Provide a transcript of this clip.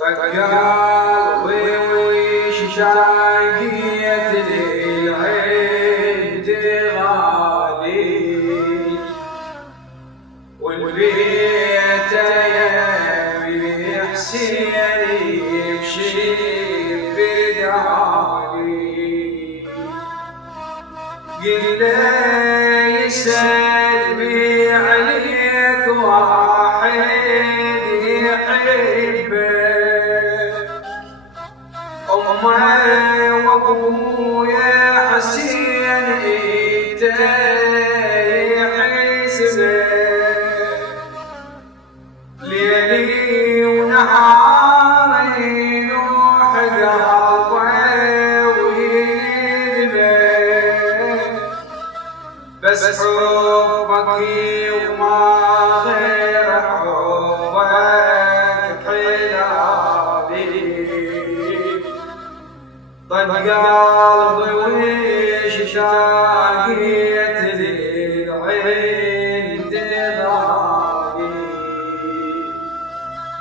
قلبي وشايقية العيد غالي والبيت يبي حسين يمشي بدالي قل لي سلمي عليك واحد يحبك أمي وأبويا حسين يحسبك ليلي ونهاري يروح قلبي ويندمك بس حبك وما غير حبك حلالي طق قلبي وشتاقي